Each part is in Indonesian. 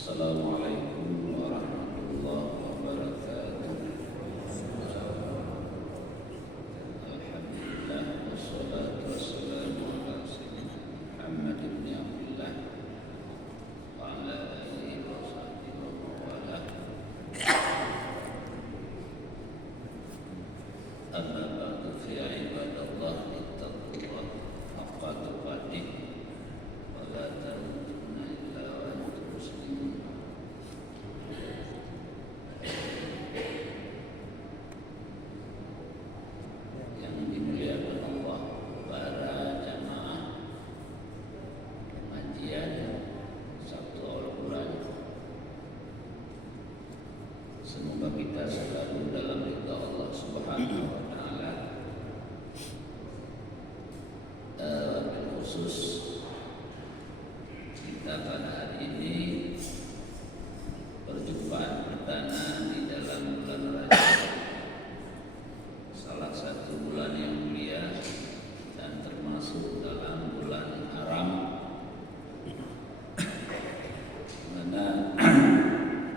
Assalamualaikum warahmatullahi wabarakatuh. Alhamdulillah wassalatu wassalamu ala sayyidina Muhammad ibn Abdullah wa ala alihi wa sahbihi wa mawala. Amma ba'du fa ibadallah ittaqullah haqqa tuqatih wa la tamutunna illa wa antum muslimun. Yang dimuliakan Allah, para jamaah pengajian Sabtu Al-Quran, semoga kita selalu dalam ridha Allah Subhanahu wa Ta'ala. Khusus kita pada hari ini perjumpaan perdana di dalam bulan Rajab, salah satu bulan yang mulia dan termasuk dalam bulan haram, mana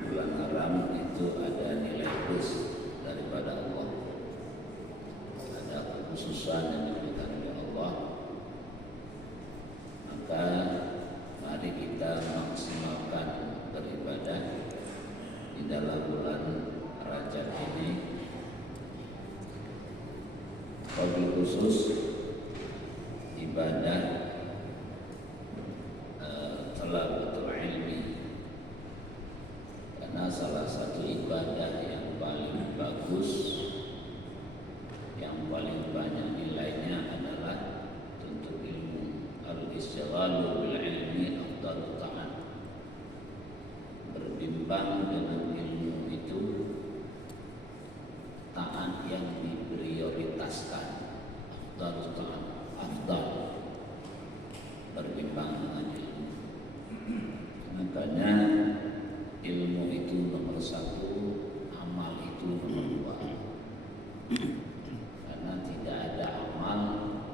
bulan haram itu ada nilai plus daripada Allah, ada kekhususan yang diberikan oleh Allah. Maka mari kita maksimalkan beribadah di dalam bulan Rajab ini. Wabil khusus ibadah talabatul ilmi, karena salah satu ibadah yang paling bagus, yang paling banyak nilainya adalah tuntut ilmu. Al-istighalu bil ilmi afdalu ta'at, berbimbang dengan ilmu itu taat yang diprioritaskan. Afdalu ta'at, afdal, berbimbang dengan ilmu. Makanya ilmu itu nomor satu, amal itu nomor dua. Karena tidak ada amal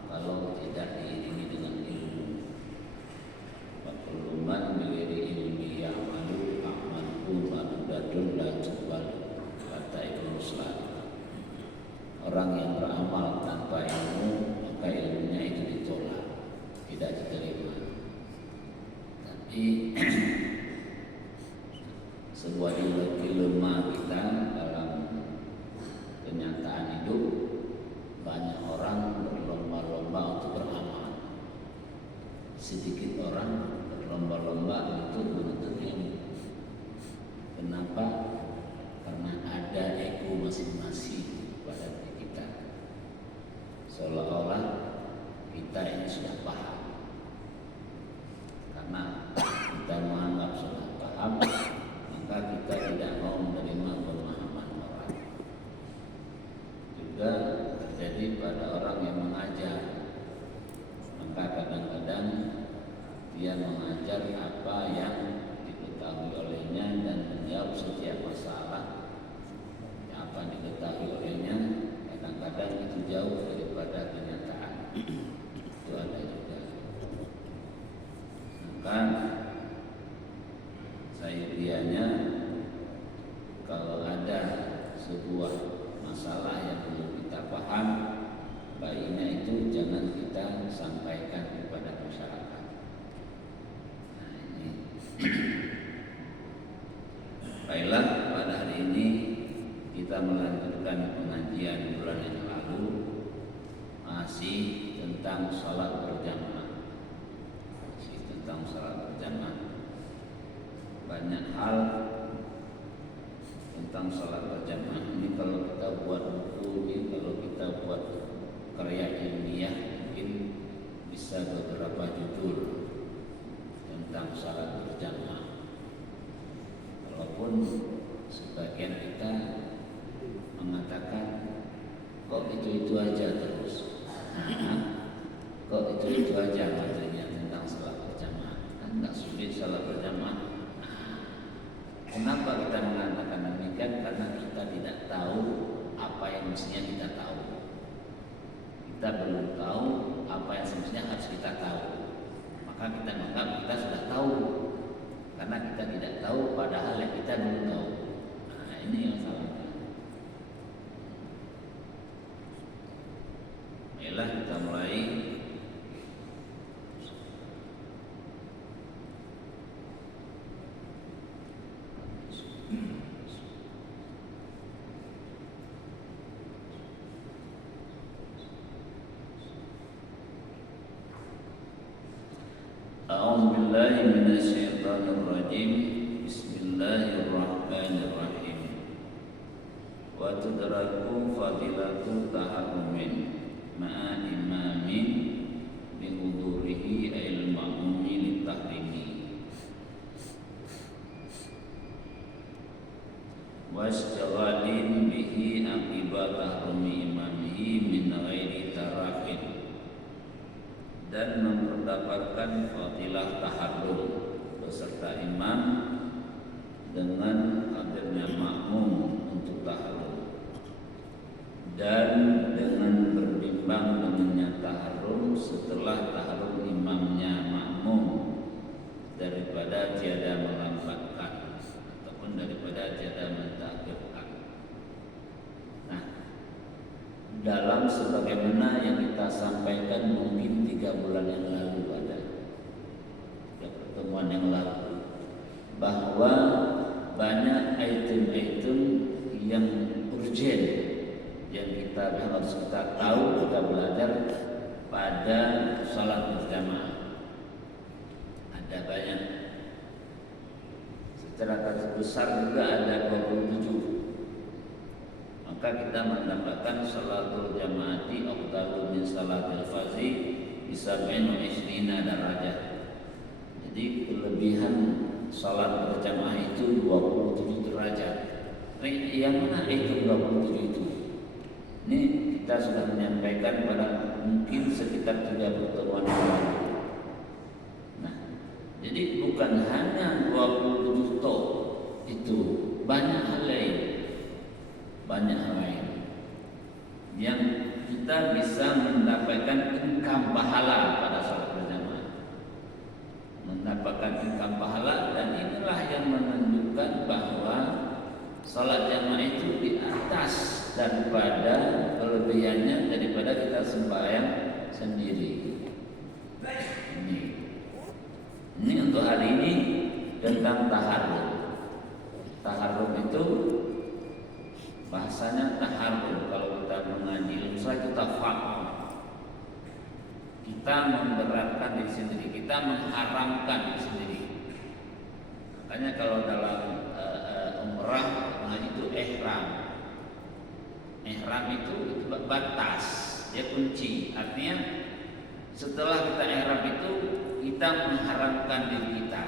kalau tidak diiringi dengan ilmu. Fakuluman biliri ilmi ya'malu a'malu ma'udadun la tuqbal, kata Ibnu Ruslan. Orang yang beramal tanpa ilmu, maka ilmunya itu ditolak, tidak diterima. Tapi sebuah dilema kita dalam kenyataan hidup, banyak orang berlomba-lomba untuk beramal, sedikit orang berlomba-lomba untuk menuntut ilmu. Kenapa? Karena ada ego masing-masing pada diri kita, seolah-olah kita ini sudah paham. Karena kita menganggap sudah paham, maka kita tidak mau menerima pemahaman orang. Juga terjadi pada orang yang mengajar, maka kadang-kadang dia mengajar apa yang diketahui olehnya dan menjawab setiap masalah yang apa diketahui olehnya. Kadang-kadang itu jauh daripada kenyataan. Itu ada juga. Maka sayurianya, kalau ada sebuah masalah yang belum kita paham, baiknya itu jangan kita sampaikan kepada masyarakat. Nah, ini. Baiklah, pada hari ini kita melanjutkan pengajian bulan yang lalu, masih tentang salat berjamaah. Banyak hal tentang salat berjamaah ini. Kalau kita buat buku ini, kalau kita buat karya ilmiah, mungkin bisa beberapa judul tentang salat berjamaah. Walaupun sebagian kita mengatakan, kok itu aja terus, kok itu aja katanya tentang salat berjamaah, kan nggak sulit salat berjamaah. Kenapa kita mengatakan demikian? Karena kita tidak tahu apa yang mestinya kita tahu. Kita belum tahu apa yang semestinya harus kita tahu. Maka kita menganggap kita sudah tahu. karena kita tidak tahu padahal yang kita dulu tahu. Nah, ini yang salah. Baiklah, kita mulai. A'udzu billahi minasyaitonir rajim. Bismillahirrahmanirrahim. Wa tudraku fadilatu taharrumin ma'a imamin bi hudurihi al ma'mumi litahrimi wasjagalin bihi akibat tahrumi imamihi min ghairi tarakin, dan memperdapatkan fadilah taharrum beserta imam dengan hadirnya makmum untuk taharrum, dan dengan berbimbang dengannya taharrum setelah taharrum imamnya makmum, daripada tiada melambatkan ataupun daripada tiada mentakhirkan. Nah, dalam sebagaimana yang kita sampaikan mungkin 3 bulan yang lalu pada pertemuan yang lalu, bahwa banyak item-item yang urgent yang kita harus kita tahu, kita belajar pada salat berjamaah. Ada banyak, secara garis besar juga ada 27. Maka kita mendapatkan salatul jamaati afdalu min salatil fazi bisa min isrina darajah. Jadi kelebihan salat berjamaah itu 27 derajat. Yang mana itu 27 itu? Ini kita sudah menyampaikan pada mungkin sekitar 3 pertemuan yang lalu. Nah, jadi bukan hanya 27 toh itu, banyak hal lain. Banyak hal lain yang kita bisa mendapatkan income pahala pada salat berjamaah, mendapatkan income pahala, dan inilah yang menunjukkan bahwa salat jamaah itu di atas daripada kelebihannya daripada kita sembahyang sendiri. Ini untuk hari ini tentang taharrum. Taharrum itu bahasanya taharrum. Kalau kita mengaji, misalnya kita faham, kita memberatkan diri sendiri, kita mengharamkan diri sendiri. Makanya kalau dalam umrah mengaji itu ihram. Ihram itu batas, dia kunci. Artinya setelah kita ihram itu kita mengharamkan diri kita.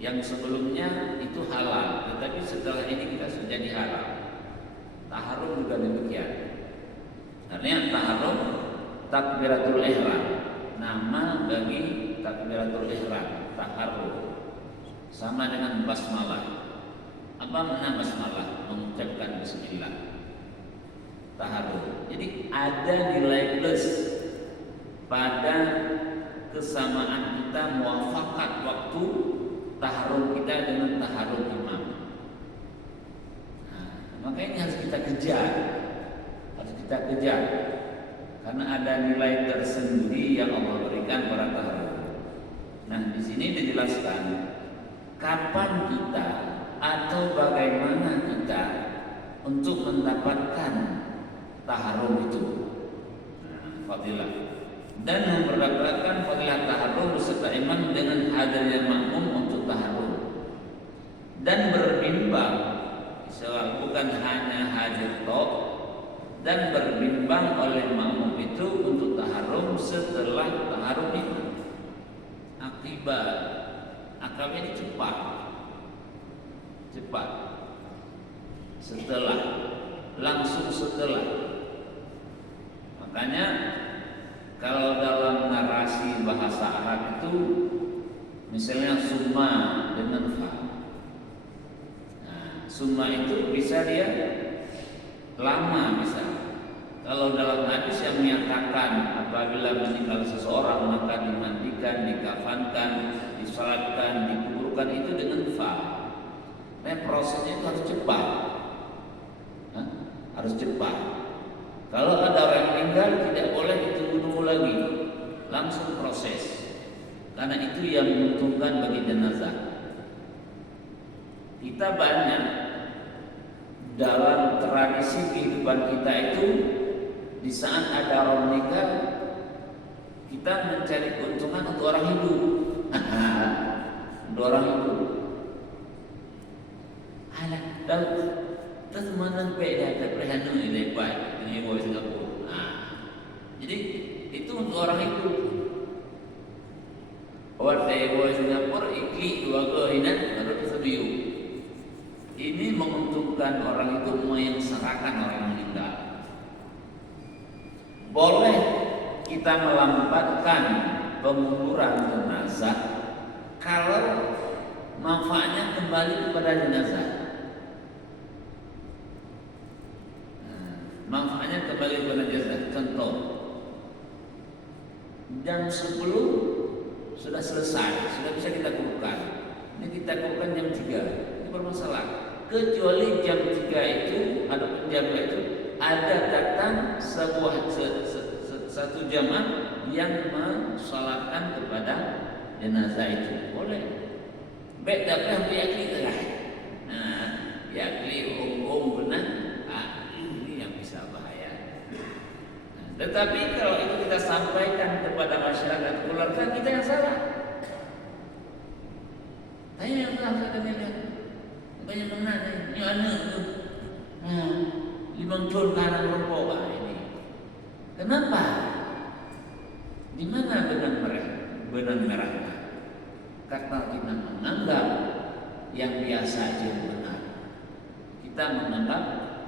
Yang sebelumnya itu halal, tetapi setelah ini kita sudah jadi halal. Taharrum juga demikian. Artinya taharrum takbiratul ihram, nama bagi takbiratul ihram, taharrum. Sama dengan basmalah. Apa makna basmalah? Mengucapkan bismillah. Taharrum. Jadi ada nilai plus pada kesamaan kita, muafakat waktu taharrum kita dengan taharrum imam. Maka ini harus kita kejar, karena ada nilai tersendiri yang Allah berikan pada taharrum. Nah, di sini dijelaskan kapan kita atau bagaimana kita untuk mendapatkan taharrum itu. Fadilah dan memperdapatkan fadilah taharrum beserta imam dengan hadirnya makmum untuk taharrum, dan berbimbang. Bukan hanya hadir tok, dan berbimbang oleh makmum itu untuk taharrum setelah taharrum itu. Akibat ini cepat, setelah, langsung setelah. Makanya kalau dalam narasi bahasa Arab itu misalnya summa dengan fa. Summa itu bisa dia lama bisa. Kalau dalam hadis yang menyatakan apabila meninggal seseorang maka dimandikan, dikafankan, disalatkan, dikuburkan menentukan itu dengan fa. Nah, prosesnya itu harus cepat. Harus cepat. Kalau ada orang meninggal tidak boleh ditunggu-tunggu lagi, langsung proses. Karena itu yang menguntungkan bagi jenazah. Kita banyak dalam tradisi kehidupan kita itu, di saat ada orang meninggal, kita mencari keuntungan untuk orang hidup. Untuk orang hidup. Alah, tahu tas mana beda ada perhanu ini baik ini boleh Singapura. Jadi itu untuk orang hidup. Awak saya boleh Singapura ikli dua kehinan baru tersebiu. Ini menguntungkan orang itu menyengsarakan orang meninggal. Boleh kita melambatkan penguburan jenazah kalau manfaatnya kembali kepada jenazah. Manfaatnya kembali kepada jenazah. Contoh, jam 10 sudah selesai, sudah bisa kita kuburkan. Ini kita kuburkan jam 3. Ini bermasalah. Kecuali jam 3 itu ada penjaga itu ada datang satu jamaah yang mensalatkan kepada jenazah itu, boleh. Baik, tapi hampir yakni lah. Nah, yakni hukum benar, ini yang bisa bahaya. Tetapi kalau itu kita sampaikan kepada masyarakat keluarga, kita yang salah. Saya yang salah katanya. Banyak benar ini anak tu. Limang tahun kanan merokok ini. Kenapa? Di mana benang merahnya? Karena kita menganggap yang biasa aja yang benar. Kita menganggap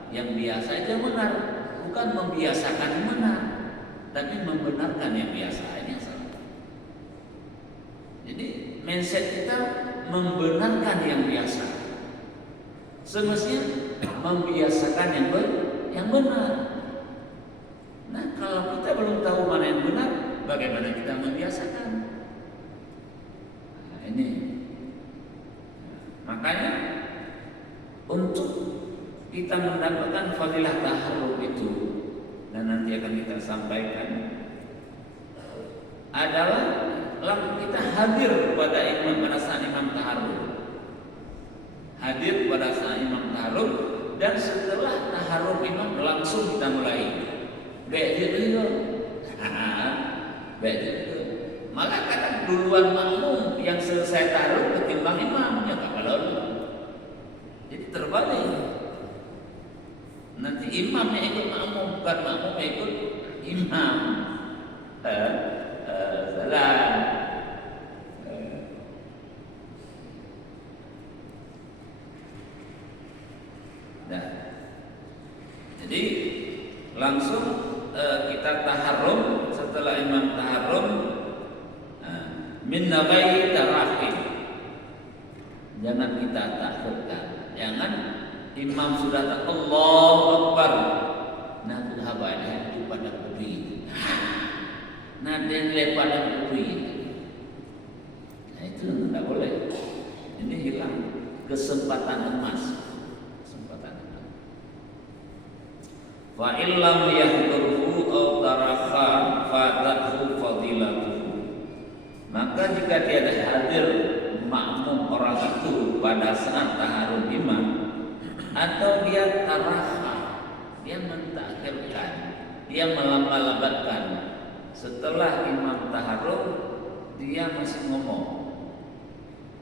yang biasa aja yang benar, bukan membiasakan yang benar, tapi membenarkan yang biasa. Ini yang salah. Jadi mindset kita membenarkan yang biasa. Semestinya membiasakan yang benar. Nah, kalau kita belum tahu mana yang benar, bagaimana kita membiasakan? Nah, ini. Makanya untuk kita mendapatkan fadilah taharruk itu, dan nanti akan kita sampaikan, adalah kita hadir pada imam pada saat imam taharruk. Hadir pada saat imam taharruk, dan setelah taharruk imam langsung kita mulai. Malah kadang duluan makmum yang selesai taharruk ketimbang imam, ya kalau jadi terbalik. Nanti imam yang ikut makmum, bukan makmum yang ikut imam. Salah. Nah, jadi langsung kita taharrum. Setelah imam taharrum, min nabai tarahim, jangan kita takhirkan. Jangan imam sudah tak Allahu Akbar, nah sudah banyak itu pada kubi, nah dan pada kubi. Nah itu tidak boleh. Ini hilang kesempatan emas. Wa illam yahdurhu aw taraka fatathu fadilatuhu. Maka jika tiada hadir makmum orang itu pada saat taharrum imam, atau dia taraka, dia mentakhirkan, dia melambat-lambatkan, setelah imam taharrum dia masih ngomong,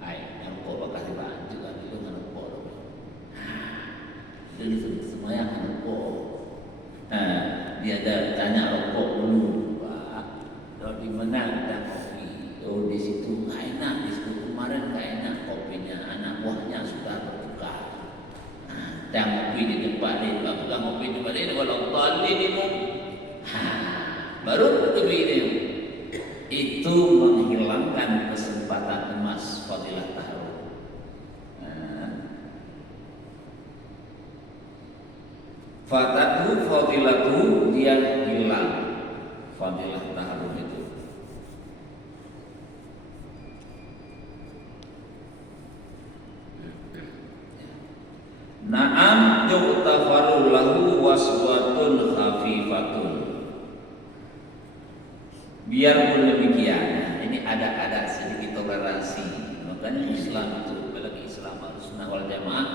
yang kau bakal dibahas juga itu ngerempok, jadi semuanya ngerempok. Dia ada tanya rokok dulu, Pak. Kalau di mana ada kopi? Oh di situ nggak enak, di situ kemarin nggak enak kopinya, anak buahnya sudah bertukar. Dan kopi di depan ini, bukan kopi di depan ini, kalau tali ini baru kopi ini. Itu menghilangkan kesempatan emas fadilah taharrum. Fatatu fadilatu, dia hilang fadilah taharrum itu. Na'am yughtafaru lahu waswatun khafifatun. Biarpun demikian, ini ada sedikit toleransi. Makanya Islam itu, apalagi Islam Ahlussunnah wal Jamaah,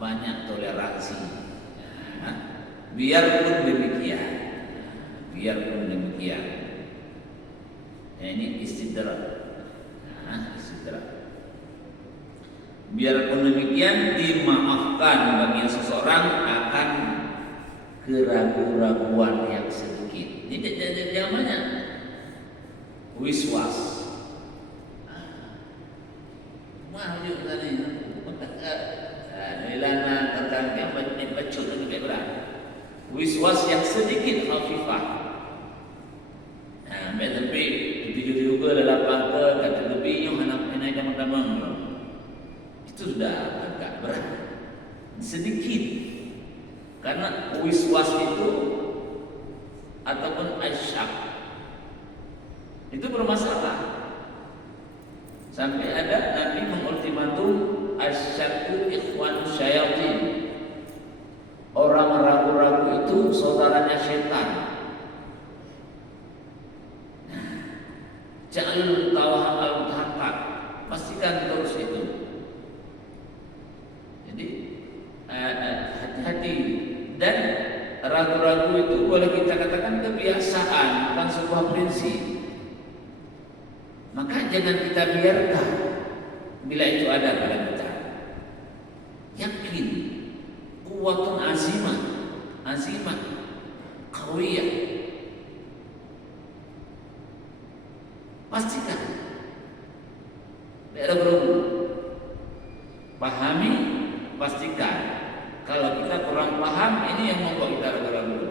banyak toleransi. Nah, biarpun demikian, ini istidrak. Istidrak. Biarpun demikian, dimaafkan bagi seseorang akan keraguan-raguan yang sedikit. Ini namanya wiswas. Mahal juga tadi. Ilana tentang yang bacut itu berat. Wiswas yang sedikit khafifah. Tapi juga lalapang ke kata lebih yang anak-anak damang-damang. Itu sudah agak berat. Sedikit. Karena wiswas itu ataupun asyak itu bermasalah. Sampai ada Nabi mengultimatum asyakku ikhwan syayatin. Orang ragu-ragu itu saudaranya setan. Jangan tawaham al-muhaqqaq. Pastikan terus itu. Jadi hati-hati. Dan ragu-ragu itu boleh kita katakan kebiasaan, bukan sebuah prinsip. Maka jangan kita biarkan bila itu ada pada kita. Yakin, kuwatun azimah, qawiyah. Pastikan. Tidak ada berlaku. Pahami, pastikan. Kalau kita kurang paham, ini yang membuat kita ragu-ragu.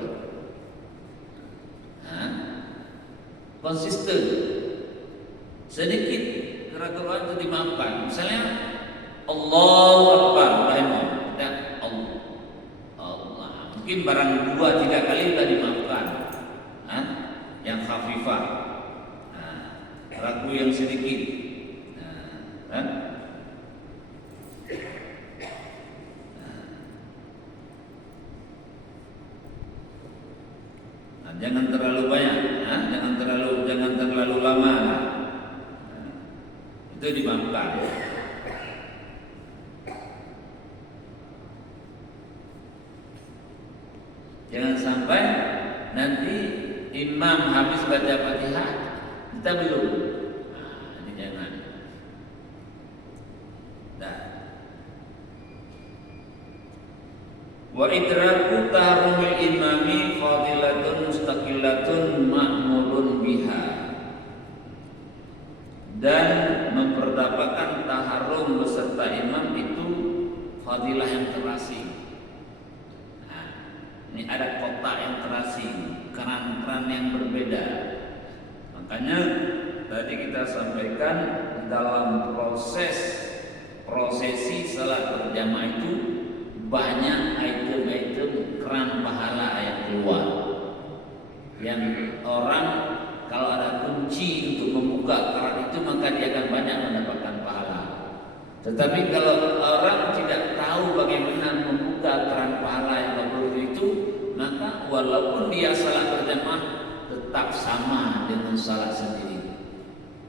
Konsisten. Sedikit keraguan itu dimaafkan. Misalnya Allahu Akbar, dan Allah. Mungkin barang 2-3 kali sudah dimaafkan. Yang khafifah. Ragu yang sedikit. Jangan terlalu banyak, jangan terlalu lama. Itu dimaafkan. Jangan sampai nanti imam habis baca Fatihah kita belum. Ini jangan. Wa idraku tahrumil imami fadilatun mustaqillatun ma'mulun biha. Dan memperdapatkan taharum beserta imam itu fadilah yang terasing. Ini ada kotak yang terasing, keran-keran yang berbeda. Makanya tadi kita sampaikan dalam prosesi salat berjamaah itu banyak item-item keran pahala yang keluar. Yang orang kalau ada kunci untuk membuka keran itu maka dia akan banyak mendapatkan pahala. Tetapi kalau orang tidak tahu bagaimana membuka keran pahala yang bagus itu, maka walaupun dia salat berjamaah tetap sama dengan salat sendiri.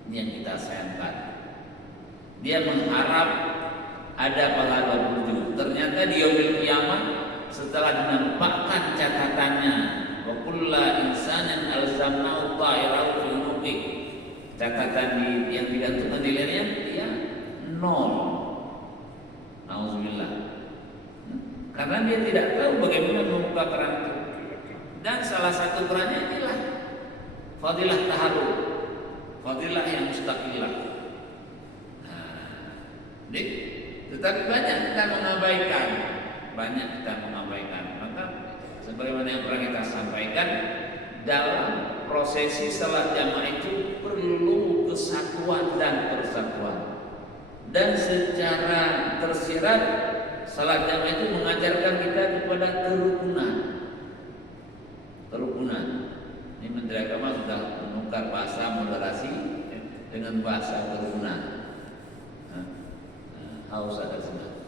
Ini yang kita sayangkan. Dia mengharap ada pahala 27. Ternyata di yaumil kiamat setelah dinampakkan catatannya, wa kullu insanin alzamnahu ta'irahu fi unuqih. Catatan yang digantungkan di lehernya dia 0. Nauzubillah. Karena dia tidak tahu bagaimana membuka keran itu. Dan salah satu kerannya inilah fadilah taharrum, fadilah yang mustaqilah. Tetapi banyak kita mengabaikan. Maka sebagaimana yang pernah kita sampaikan, dalam prosesi salat jamaah itu perlu kesatuan dan persatuan. Dan secara tersirat salat jamaah itu mengajarkan kita kepada kerukunan. Ini Menteri Agama sudah menukar bahasa moderasi dengan bahasa kerukunan. Haus ada senang.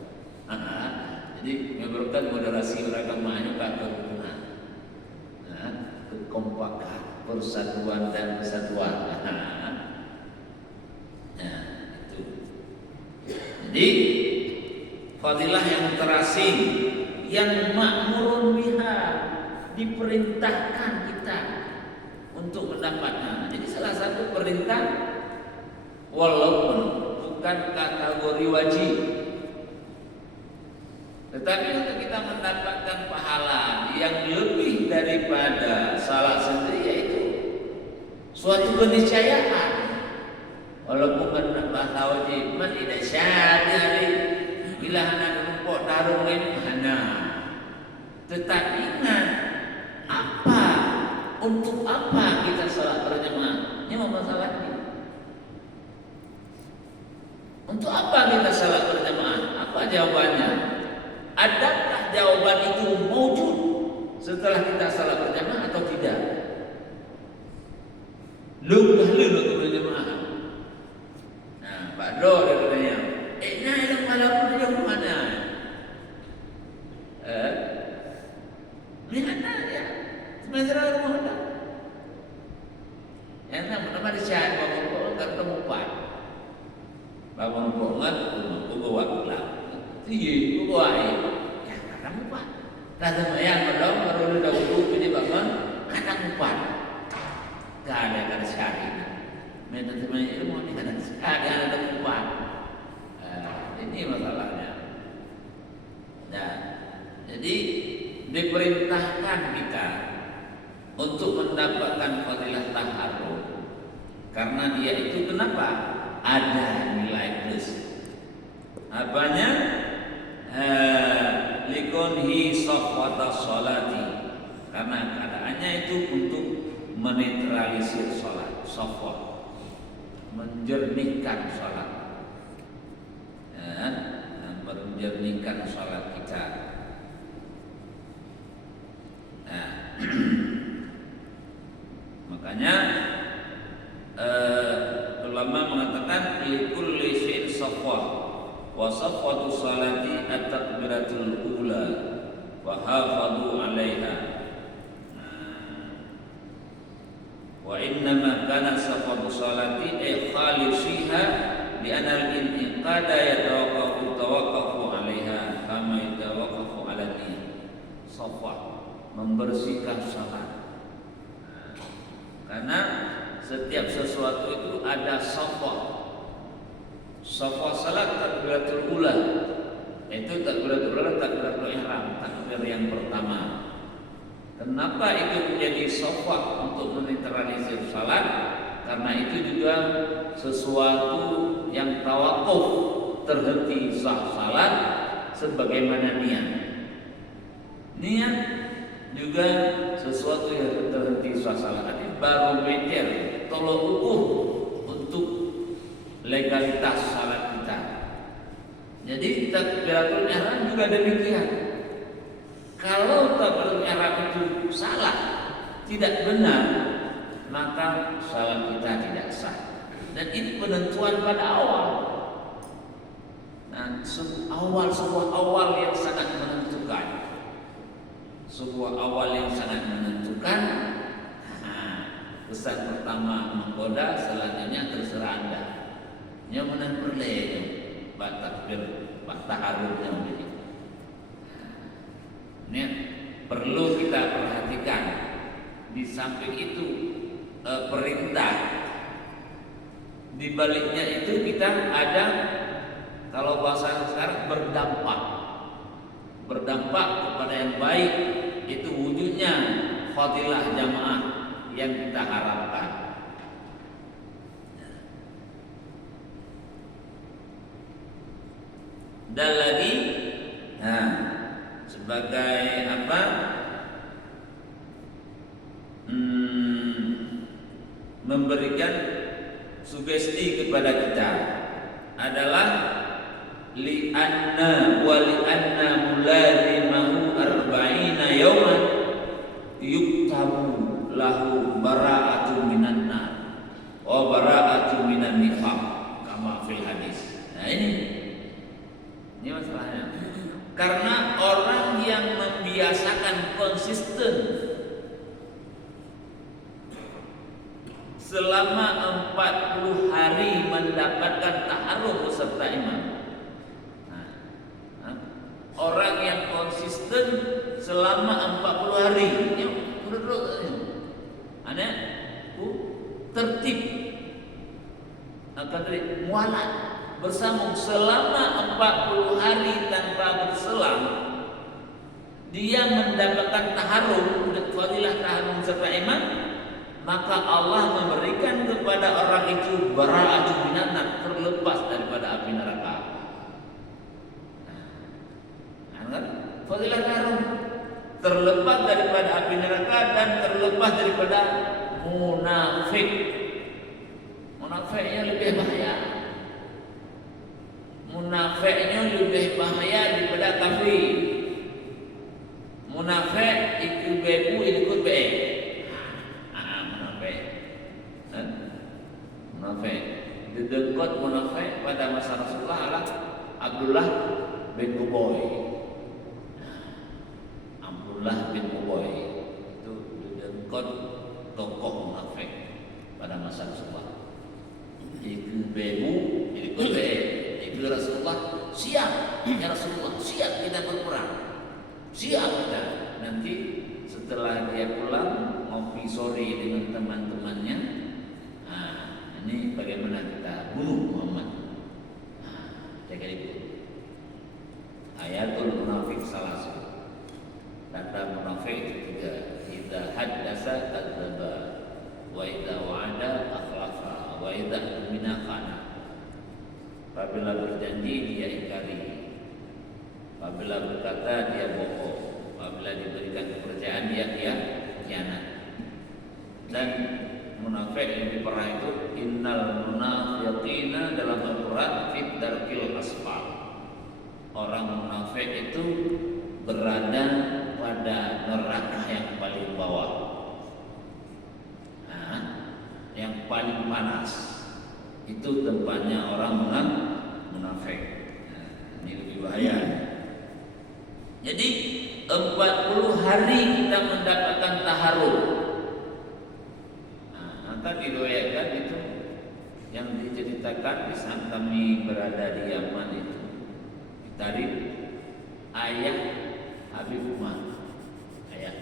Jadi memerlukan moderasi beragamanya kerukunan, kekompakan, persatuan dan kesatuan. Itu. Jadi fadilah yang terasing, yang ma'murun biha, diperintahkan kita untuk mendapatnya. Jadi salah satu perintah, walaupun bukan kategori wajib, tetapi untuk kita mendapatkan pahala yang lebih daripada salat sendiri, yaitu suatu keniscayaan. Walaupun menambah wajib, tidak syadari bila hendak rumput darung ini mana. Tetapi ingat, apa, untuk apa kita salat berjamaah? Ini masalah ini. Untuk apa kita salat berjamaah? Apa jawabannya? Adakah jawaban itu wujud setelah kita salat berjamaah atau tidak? Lu berjamaah. Nah, Pak Do dia katanya, nah yang malam dia mana? Lihat ya, sebenarnya rumah anda. Yang nama dicari bangun bangun ketemu Pak. Bangun bangun, buku waktu. Iya, buku air. Ya, ketemu Pak. Kata mayang belum baru dahulu ini bangun, ketemu Pak. Gak ada sekali. Minta teman ilmu ini ada tempat. Ini masalahnya. Nah, jadi diperintahkan kita untuk mendapatkan fadilah taharruh, karena dia itu kenapa? Ada nilai plus. Apanya? Likunhi safwata sholati, karena keadaannya itu untuk menetralisir sholat, safwah, menjernihkan sholat, menjernihkan sholat kita. Makanya ulama mengatakan likulli syai'in safwah, wa safwatu sholati at-takbiratul ula wa hafadhu 'alaiha. Wa innama kana safwatu sholati khalisiha li anna al-inqada yatawaqqafu 'alaiha kama yatawaqqafu 'ala niyyah. Safwah, membersihkan salat. Karena setiap sesuatu itu ada safwah. Safwah salat takbiratul ula, itu takbiratul ula, takbiratul ihram, takbir yang pertama. Kenapa itu menjadi safwah untuk menetralisir salat? Karena itu juga sesuatu yang tawakuf, terhenti sah salat sebagaimana niat. Niat juga sesuatu yang terhenti sah salat. Ini barometer, tolok ukur untuk legalitas salat kita. Jadi takbiratul ihram juga demikian. Kalau takbiratul ihram itu salah, tidak benar, maka salat kita tidak sah. Dan ini penentuan pada awal. Nah, sebuah awal yang sangat menentukan. Sebuah awal yang sangat menentukan. Pesan pertama menggoda, selanjutnya terserah Anda. Yang menang perleh, bak takbir, bak taharruhnya begini. Ini perlu kita perhatikan. Di samping itu perintah, di baliknya itu kita ada, kalau bahasa sekarang, berdampak kepada yang baik. Itu wujudnya fadilah jamaah yang kita harapkan. Dan lagi, sebagai apa? Memberikan sugesti kepada kita adalah li'anna wa li'anna mulazimahu arba'ina yawman yuktabu lahu bara'atu minan nar wa bara'atu minan nifaq kama fil hadis. Nah ini masalahnya. Karena membiasakan konsisten selama 40 hari mendapatkan taharrum beserta imam. Orang yang konsisten selama 40 hari, ada tertib, akan mualat bersama selama 40 hari tanpa berselang, dia mendapatkan taharrum, fadilah taharrum beserta imam, maka Allah memberikan kepada orang itu bara'atun minan nar, terlepas daripada api neraka. Fadilah taharrum, terlepas daripada api neraka dan terlepas daripada munafik. Munafiknya lebih bahaya. Munafiknya lebih bahaya daripada kafir. Munafik ikut bebu ikut be. Munafik. Dekat munafik pada masa Rasulullah adalah Abdullah bin Ubay. Abdullah bin Ubay itu dekat tokoh munafik pada masa Rasulullah. Ikut bebu ikut be. Ikut Rasulullah, siap ya Rasulullah, siap kita berperang, siap kita. Nanti setelah dia pulang ngopi sore dengan teman-temannya, ini bagaimana kita bunuh Muhammad. Jaga itu. Ayatul munafik salah satu. Kata munafik itu tiga. Idza haddasa kadzdzaba, wa idza wa'ada akhlafa, wa idza amina khana. Apabila berjanji dia ingkari, apabila berkata dia bohong, apabila diberikan kepercayaan dia khianat. Dan munafik yang diperah itu innal munafiqina dalam Al-Quran fit darkil asfal. Orang munafik itu berada pada neraka yang paling bawah, yang paling panas. Itu tempatnya orang munafik. Ini lebih bahaya. Jadi 40 hari kita mendapatkan taharrum. Maka diriwayatkan itu yang diceritakan di saat kami berada di Yaman itu, ditarik ayah Habib Umar, ayah.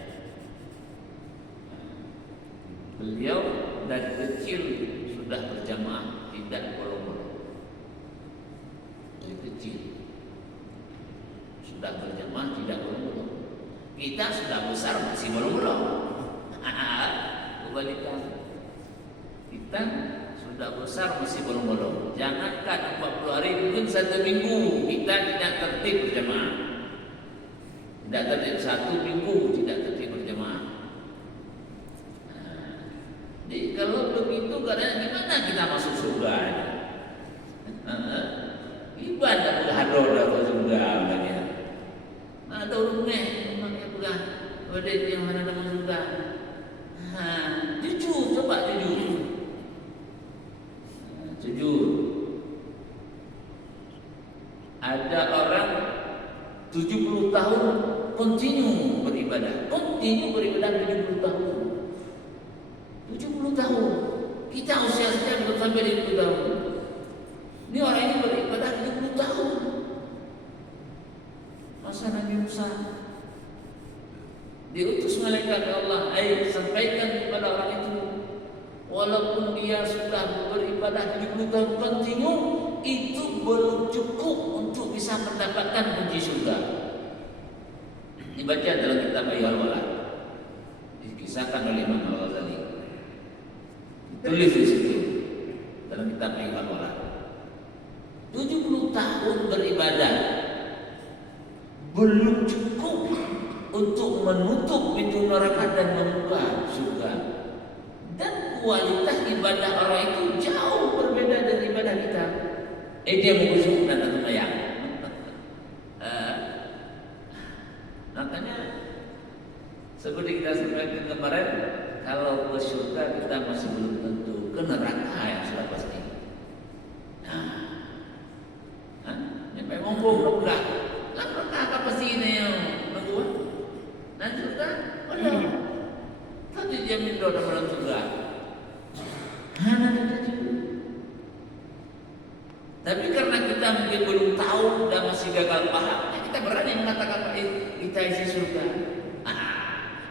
Beliau dari kecil sudah berjamaah, tidak bolong-bolong. Dari kecil sudah berjamaah, tidak bolong-bolong. Kita sudah besar masih bolong-bolong. Kebalikan. Kita sudah besar masih bolong-bolong. Jangankan 40 hari, mungkin 1 minggu kita tidak tertib berjamaah. Tidak tertib 1 minggu tidak tertib berjamaah. Jadi kalau begitu keadaan gimana kita masuk surga? Ibadah berhadir atau surga lagi. Ada rumah memangnya bukan. Ada yang mana nama surga? Jujur, coba jujur. Jujur. Ada orang 70 tahun kontinu beribadah 70 tahun. 70 tahun. Kita usia sekian sampai 70 tahun. Ini orang ini beribadah 70 tahun. Masa Nabi Musa diutus malaikat Allah, sampaikan kepada orang itu, walaupun dia sudah beribadah 70 tahun kontinu, itu belum cukup untuk bisa mendapatkan kunci surga. Dibaca dalam kitab Al-Walad, dikisahkan oleh Imam Al-Ghazali. Tulis di situ dalam kitab Al-Walad. 70 tahun beribadah belum cukup untuk menutup pintu neraka dan membuka surga. Dan kualitas ibadah orang itu jauh berbeda dari ibadah kita. Dia mau bersyukur dan tak melayang. Makanya seperti kita sampaikan kemarin, kalau ke surga kita masih belum tentu, ke neraka yang sudah pasti. Sampai ngomong enggak. Lah neraka apa sih ini yang nunggu? kalau dalam surga. Hana kita juga. Tapi karena kita mungkin belum tahu dan masih gagal paham, ya kita berani mengatakan kita isi surga.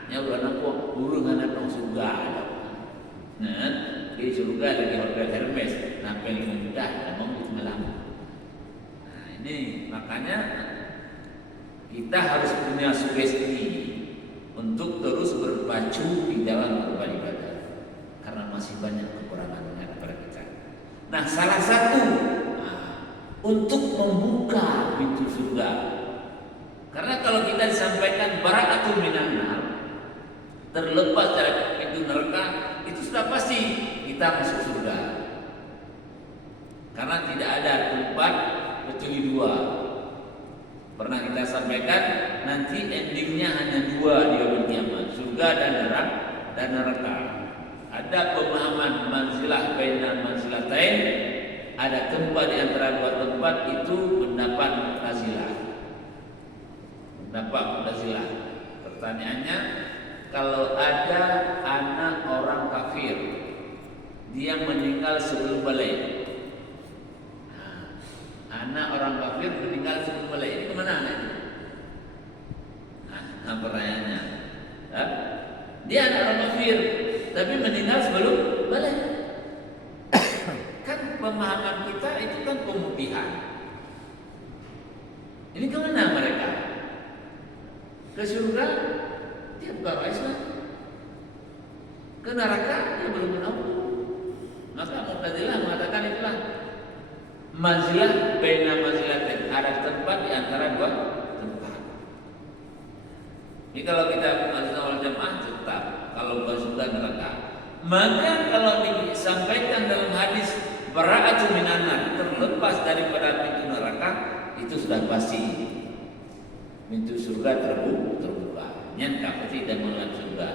Ya udah nampak burung anak dong surga. Nah, di surga lagi hotel Hermes, nampil mudah, namun itu malam. Nah ini makanya kita harus punya sugesti untuk terus berpacu di dalam beribadah, karena masih banyak kekurangan pada kita. Nah salah satu untuk membuka pintu surga. Karena kalau kita disampaikan barakatul minan nar, terlepas dari pintu neraka, itu sudah pasti kita masuk surga. Karena tidak ada tempat kecuali dua. Pernah kita sampaikan, nanti endingnya hanya dua di yaumul kiamat, surga dan neraka. Ada pemahaman manzilah baina manzilatain, ada tempat di antara dua tempat itu mendapat nazilah. Mendapat nazilah. Pertanyaannya, kalau ada anak orang kafir, dia meninggal sebelum balik. Anak orang kafir meninggal sebelum balik, ini kemana anaknya? Nah, pertanyaannya, dia anak orang kafir, tapi meninggal sebelum balik. Kan pemahaman kita itu kan pemutihan. Ini kemana mereka? Ke surga? Dia bukan orang Islam. Ke neraka? Dia belum menempuh. Maka Mu'tazilah mengatakan itulah manzilah baina manzilatain, ada tempat di antara dua tempat. Jadi kalau kita wal jamaah tetap kalau bukan surga neraka. Maka kalau disampaikan dalam hadis bara'atu minan nar, terlepas daripada pintu neraka, itu sudah pasti pintu surga terbuka. Nyangka pasti dan melalui surga.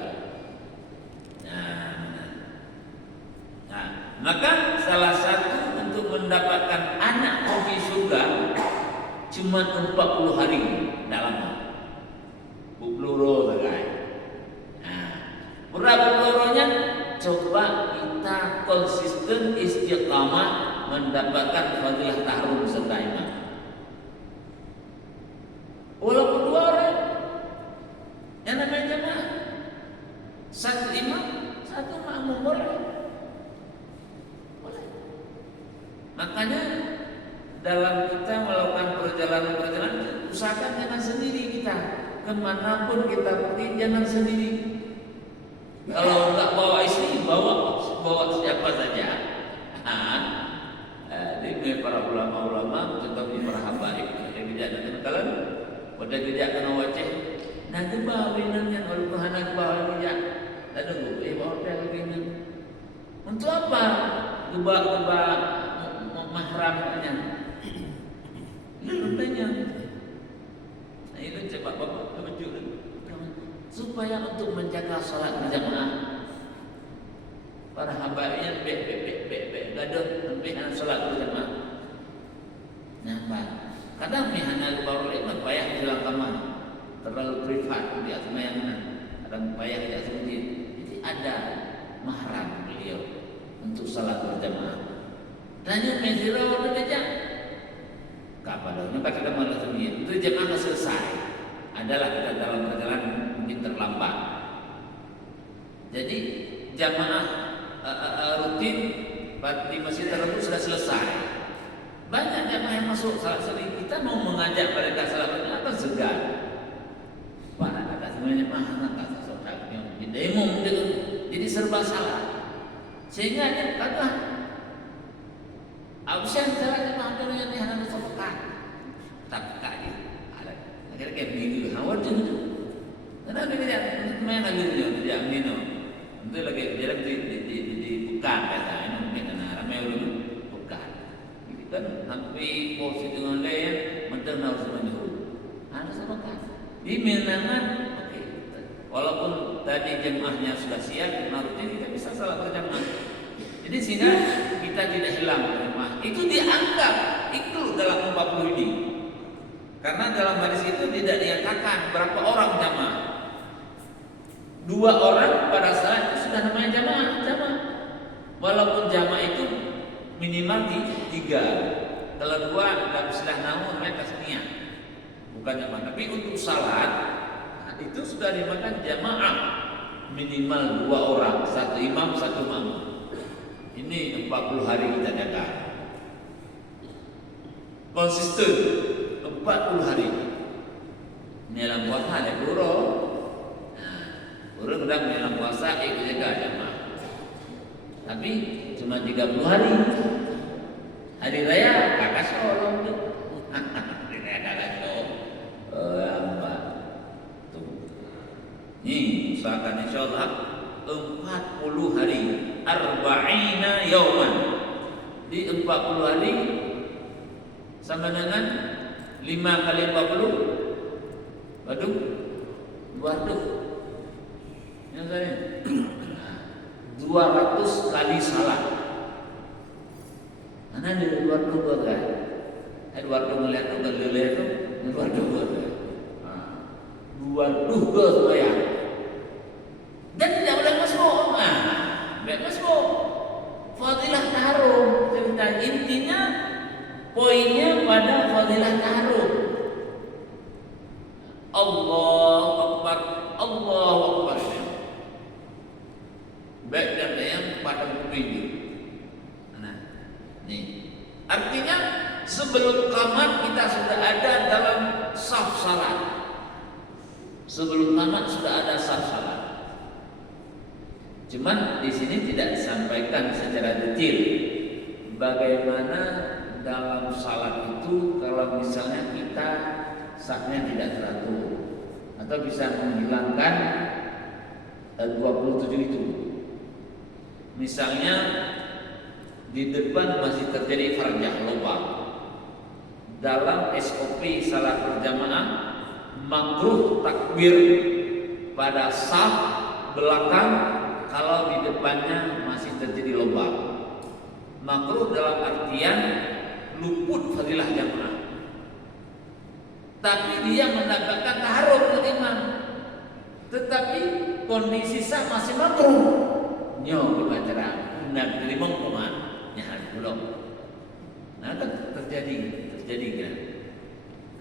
Nah, maka salah satu untuk mendapatkan anak di surga cuma 40 hari dalamnya. Bukluro guys. Nah, berapa peloronya? Coba kita konsisten istiqamah mendapatkan fadilah tahrum serta iman. Walaupun dua orang, yang namanya jamaah, satu imam, satu makmum boleh. Makanya dalam kita melakukan perjalanan, usahakan jangan sendiri kita. Kemanapun kita pergi jangan sendiri. Kalau enggak bawa istri, bawa siapa saja. Ini para ulama-ulama, contohnya para habaib yang tidak ada kalian, pada tidak kena wajah. Nah, bawa winannya kalau kehanak bawa tidak. Tadu bawa lagi. Untuk apa? Geba mahramnya. Lalu tanya. Nah, itu coba bapak tunjuk supaya untuk menjaga salat berjamaah. Para habaibnya gaduh lebih salat berjamaah. Nampak. Kadang mihana baru lima payah di dalam kamar. Terlalu privat di atas mayangan. Kadang payah di atas masjid. Jadi ada mahram beliau untuk salat berjamaah. Tanya mezira waktu aja. Kapan dong? Kita malah sendiri. Itu jamaah selesai. Adalah kita dalam perjalanan mungkin terlambat. Jadi jamaah rutin di masjid tersebut sudah selesai. Banyak jamaah yang masuk salat sering. Kita mau mengajak mereka salat apa segan. Para kata semuanya mahal kata saudara yang demo jadi serba salah. Sehingga dia kata absen salat jamaah yang dihantar sopan. Tak kaya. Akhirnya kayak begini, awal tu. Karena dia tidak main lagi dia minum. Itu lagi dia dibuka kata ini mungkin karena ramai orang buka. Jadi kan sampai posisi dengan lain menteri harus menjauh. Harus apa kan? Di Minangan, oke. Walaupun tadi jemaahnya sudah siap, harusnya kita bisa salat berjamaah. Jadi sehingga kita tidak hilang jemaah. Itu dianggap itu dalam 40 ini. Karena dalam hadis itu tidak dinyatakan berapa orang jamaah. 2 orang pada saat itu sudah namanya Walaupun jamak itu minimal tiga. Kalau dua dalam istilah nahu namanya tasniyah, bukan jamak. Tapi untuk salat itu sudah dimakan jamaah minimal 2 orang, satu imam satu makmum. Ini 40 hari kita jaga. Konsisten 40 hari. Ini dalam puasa ada buru. Buru sedang dalam puasa ikut jaga jamaah. Tapi cuma 30 hari. Hari raya kakak sorong tuh. Hari raya kakak sorong. Lambat. Tuh. Nih, usahakan insyaallah 40 hari. Arba'ina yauman. Di 40 hari sama dengan 5 kali 40. Waduh. 200. Yang saya 200 kali salah. Mana ada 200 kan? 200 melihat tu kan leleh tu 200 kan? 200 sembahyang. Dan tidak boleh masuk. Tidak masuk. Fadilah taharum. Cerita intinya poinnya pada fadilah taharum. Allahu Akbar, Allahu Akbar. Baik dan yang pada petunjuk. Nah, nih. Artinya sebelum qamat kita sudah ada dalam saf salat. Sebelum qamat sudah ada saf salat. Cuman di sini tidak disampaikan secara detail bagaimana dalam salat itu kalau misalnya kita safnya tidak teratur atau bisa menghilangkan 27 itu. Misalnya di depan masih terjadi farjah lubang. Dalam SOP salat berjamaah makruh takbir pada saf belakang kalau di depannya masih terjadi lubang. Makruh dalam artian luput fadilah jamaah. Tapi dia mendapatkan taharuf ke imam. Tetapi kondisi sah masih makruh. Nyo kebacara hendak terima hukuman nyahan belum. Nah kan terjadi kan.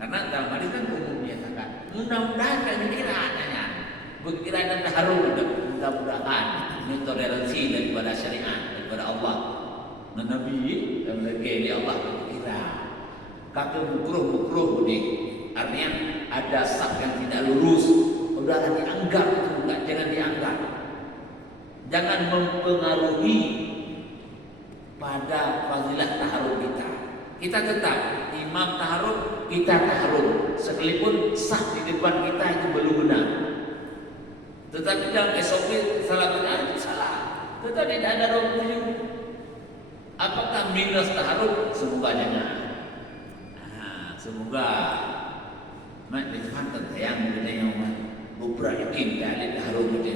Karena dalam hadis kan umum menyatakan mudah-mudahan kan dikira adanya berkira dan taharuf mudah-mudahan ini toleransi daripada syariat daripada Allah. Nabi dan lagi Allah berkira kakek mukruh ni artinya ada saf yang tidak lurus. Udahlah dianggap itu enggak, jangan dianggap. Jangan mempengaruhi pada fadilah taharuf kita. Kita tetap imam taharuf, kita taharuf. Sekalipun sah di depan kita itu belum benar. Tetapi dalam SOP salat itu salah. Tetapi tidak ada rukun. Apakah minus taharuf? Semoga jangan. Semoga mak lihat yang kita yang beberapa yakin dari taharuf itu.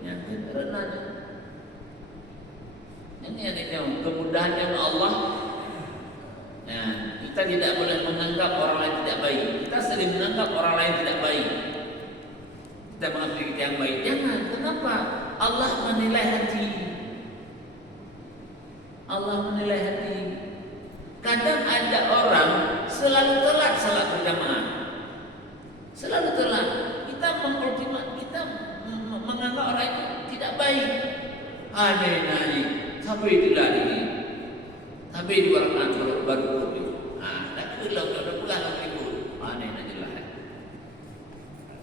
Yang karena ini yang kemudahan yang Allah. Ya, kita tidak boleh menganggap orang lain tidak baik. Kita sering menganggap orang lain tidak baik. Kita menganggap kita yang baik. Jangan. Kenapa? Allah menilai hati. Allah menilai hati. Kadang ada orang selalu telat salat berjamaah. Selalu telat. Kita menganggap orang itu tidak baik. Aneh-aneh. Sampai itu lagi. Sampai di orang baru itu. Tak udah pulang itu. Aneh-aneh lah.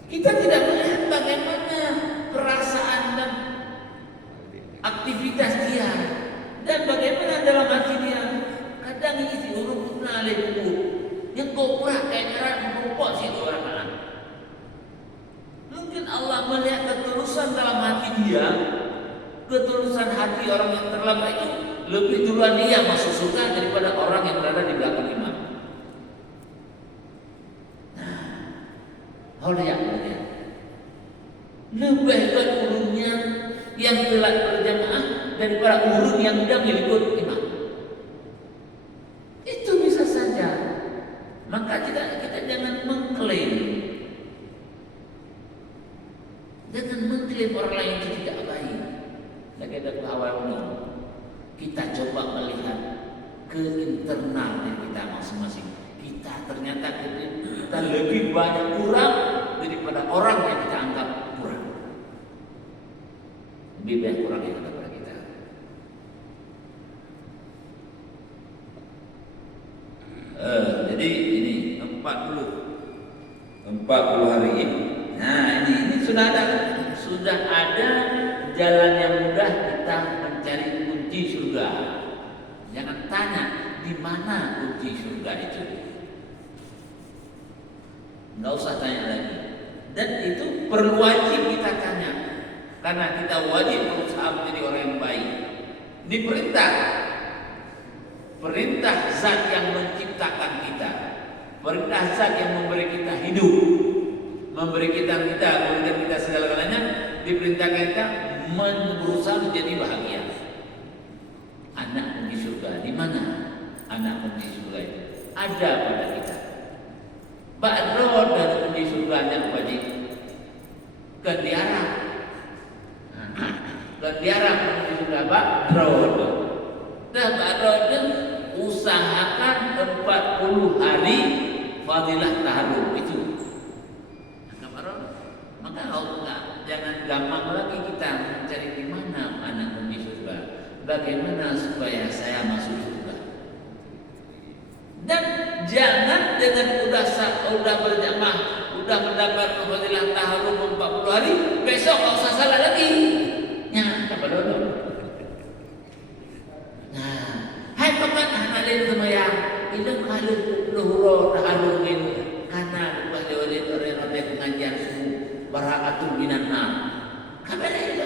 Kita tidak melihat bagaimana perasaan dan aktivitas dia dan bagaimana dalam hati dia. Kadang isi urut nalih buku yang koprak kayak cara merumpok sih orang lain. Mungkin Allah melihat ketulusan dalam hati dia, ketulusan hati orang yang terlambat itu lebih duluan dia masuk surga daripada orang yang berada di belakang imam. Nah, yang lebih baik urunnya yang telat berjamaah daripada urun yang tidak mengikut imam. Itu bisa saja. Maka kita jangan mengklaim. Jangan mengklaim orang lain itu tidak baik. Lagi ada awal kita coba melihat ke internal diri kita masing-masing. Kita ternyata kita lebih banyak kurang daripada orang yang kita anggap kurang. Lebih banyak kurang yang ada pada kita. Jadi ini 40 hari ini. Nah ini sudah ada jalan yang mudah kita mencari kunci surga. Jangan tanya di mana kunci surga itu. Nggak usah tanya lagi. Dan itu perlu wajib kita tanya, karena kita wajib berusaha menjadi orang yang baik. Ini perintah zat yang menciptakan kita, perintah zat yang memberi kita hidup, memberikan kita segala-galanya. Diperintahkan kita berusaha menjadi bahagia. Anak kunci surga di mana? Anak kunci surga itu ada pada kita. Ba'drod dari kunci surganya apa sih? Gantiarah kunci surga Ba'drod. Dan Ba'drod usahakan 40 hari fadilah taharrum itu. Maka jangan gampang lagi kita mencari di mana anak kunci surga. Bagaimana supaya saya masuk surga? Dan jangan dengan udah berjamaah, udah mendapat fadilah taharrum 40 hari, besok nggak usah salah lagi. Ya, apa dulu? Nah, hai paman analin semayang, itu kali luhur taharrum ini, karena buat orang pengajian semua barakatul minan nar. Kabar itu.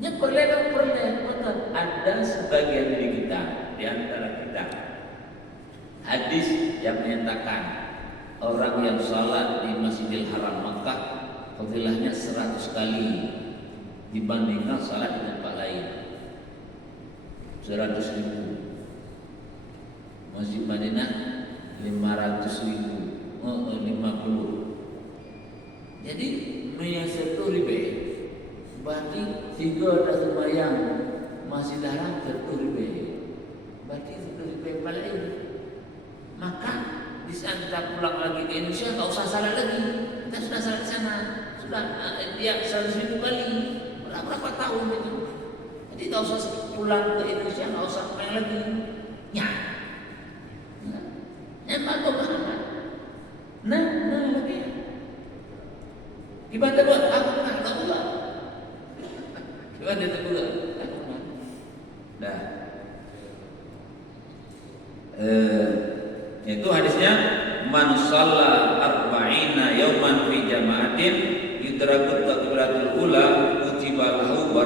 Nya perlu ada sebagian dari kita, di antara kita, hadis yang menyatakan orang yang salat di Masjidil Haram Makkah fadilahnya 100 kali dibandingkan salat di tempat lain. 100.000. Masjid Madinah 500.000. 50. Jadi menyatu ribe. Berarti 3 ada sembahyang masih dalam 10 ribe. Berarti 10 ribe paling. Maka di saat kita pulang lagi ke Indonesia nggak usah salah lagi. Kita sudah salah di sana. Sudah dia 100.000 kali. Berapa tahun itu? Jadi nggak usah pulang ke Indonesia, nggak usah main lagi. Emang Muhammad. Nah lagi. Gimana buat aku nggak tahu lah. Gimana itu juga? Dah. Itu hadisnya man shalla arba'ina yauman fi jama'atin yudrakut takbiratul ula kutiba lahu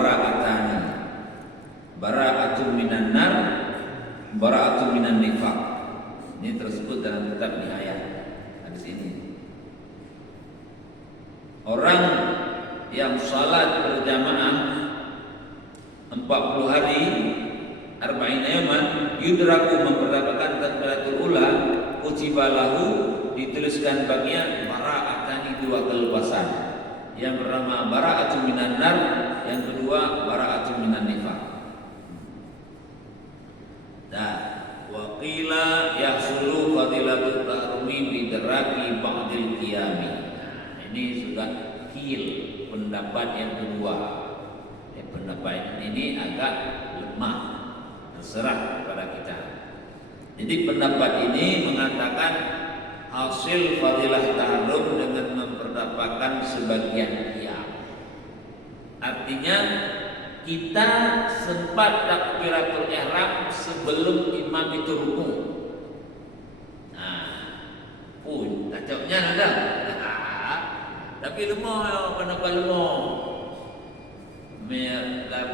bara'atun minan nar bara'atun minan nifaq. Ini tersebut dalam kitab Nihayah hadis ini. Orang yang salat berjamaah 40 hari arba'in yaman yudraku memperdapatkan takbiratul ula kutiba lahu dituliskan bagian bara'atan 2 kelepasan. Yang pertama bara'atun minan nar, yang kedua bara'atun minan nifaq. Nah, wa qila yahsulu fadilatul tahrumi bidraki ba'dil qiyami. Ini sudah pendapat yang kedua. Pendapat ini agak lemah, terserah kepada kita. Jadi pendapat ini mengatakan hasil fadilah taharrum dengan memperdapatkan sebagian qiyam. Artinya kita sempat takbiratul ihram sebelum imam itu rukuk. Kacaunya ada. Tapi lemah, kenapa lemah? Dalam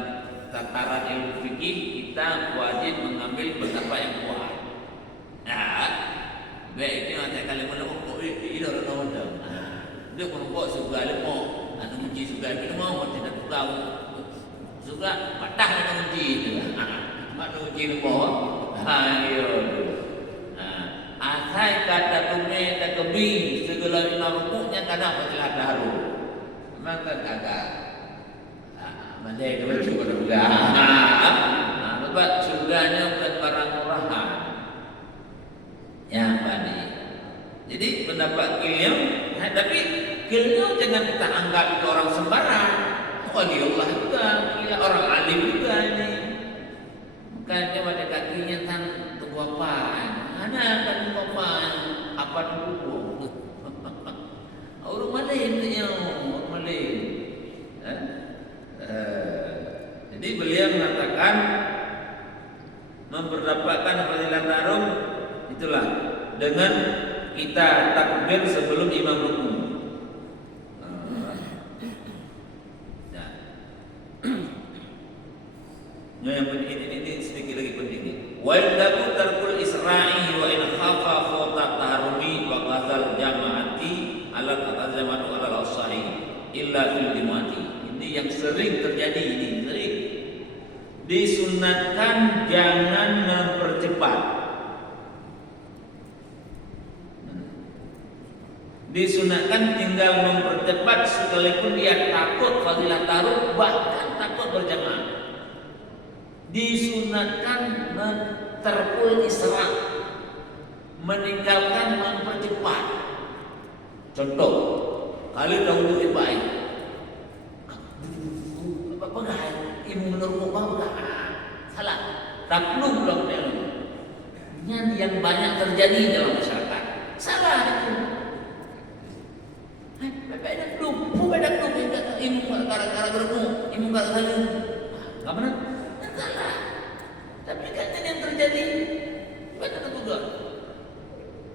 tataran ilmu fikih kita wajib mengambil pendapat yang kuat. Baiknya ada kalimat lemah kok ini orang dah. Dia merokok juga lemah, anu kunci juga lemah, tidak tahu. Juga patah dengan kunci itu. Anu kunci lemah. Asai kata tume dan kebi segala lima rukuknya kadang fadilah taharrum. Memang kan agak Mana itu baju surga? Sebab surganya bukan barang murahan. Ya, Bani. Jadi pendapat beliau, tapi beliau jangan kita anggap itu orang sembarang. Waliullah juga, gila orang alim juga ini. Bukan dia pada kakinya tunggu apaan? Ada kan tunggu apaan? Apa tunggu? Orang Malay punya, orang Malay. Jadi beliau mengatakan memperdapatkan fadilah tarum itulah dengan kita takbir sebelum imam rukuk. Yang penting ini sedikit lagi penting. Wa indahu tarkul isra'i wa in khafa fawta taharumi wa qadal jama'ati ala tazamatu ala al-sahih illa fil jumu'ati. Ini yang sering terjadi ini, sering. Disunatkan jangan mempercepat. Disunatkan tinggal mempercepat sekalipun dia takut fadilah taruh, bahkan takut berjamaah. Disunatkan terkul isra, meninggalkan mempercepat. Contoh, kali dahulu baik, pegang, ibu menurut pegang, salah, takluk belum yang banyak terjadi dalam masyarakat, salah itu. Beda belum, ibu gara-gara geremu, ibu gara-gara nggak benar. Salah. Tapi kan yang terjadi gimana nak buka?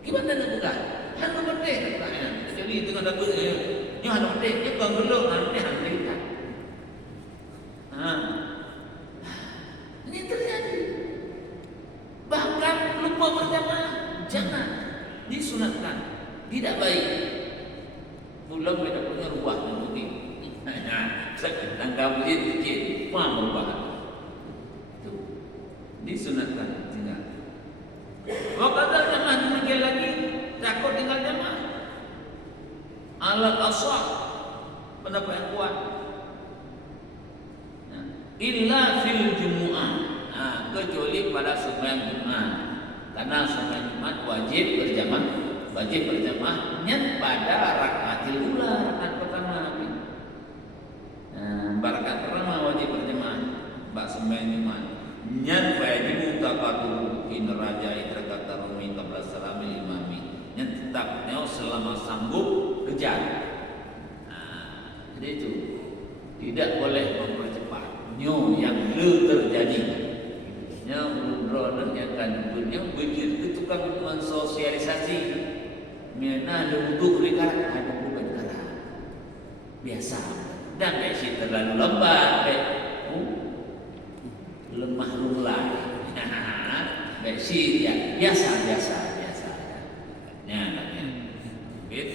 Gimana nak buka? Hanya penting bukanya. Jadi itu ada ini hanya penting. Dia bukan gelap, nanti hanya kan. Ini terjadi. Bahkan lupa berjamaah, jangan disunatkan. Tidak baik. Belum kita punya ruah mungkin. Tangkap sikit, mau berubah. Disunatkan tinggal. Waktu jamaah tinggal lagi takut tinggal jamaah. Alat aswah pendapat yang kuat. Illa fil jumu'ah. Kecuali pada sembahyang Jumat. Karena sembahyang Jumat wajib berjamaahnya pada rakaatil ula, rakaat pertama. Rakaat pertama wajib berjamaah. Bak sembahyang Jumat. Nyan fajibu taqatu in raja'i rakaat tarumi qabla salamil imami. Nyan tetapnya selama sanggup kejar. Jadi itu tidak boleh mempercepat. Nyo yang terjadi. Nyo udron yang kan punya begitu tukang mensosialisasi. Mina ada wudhu rekaat, ada wudhu rekaat. Biasa. Dan besi terlalu lembat, lemah mulai. Besi ya biasa. Ya, Bit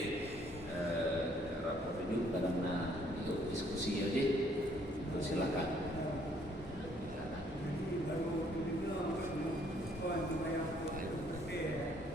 rapor itu karena diskusi aja. Silakan.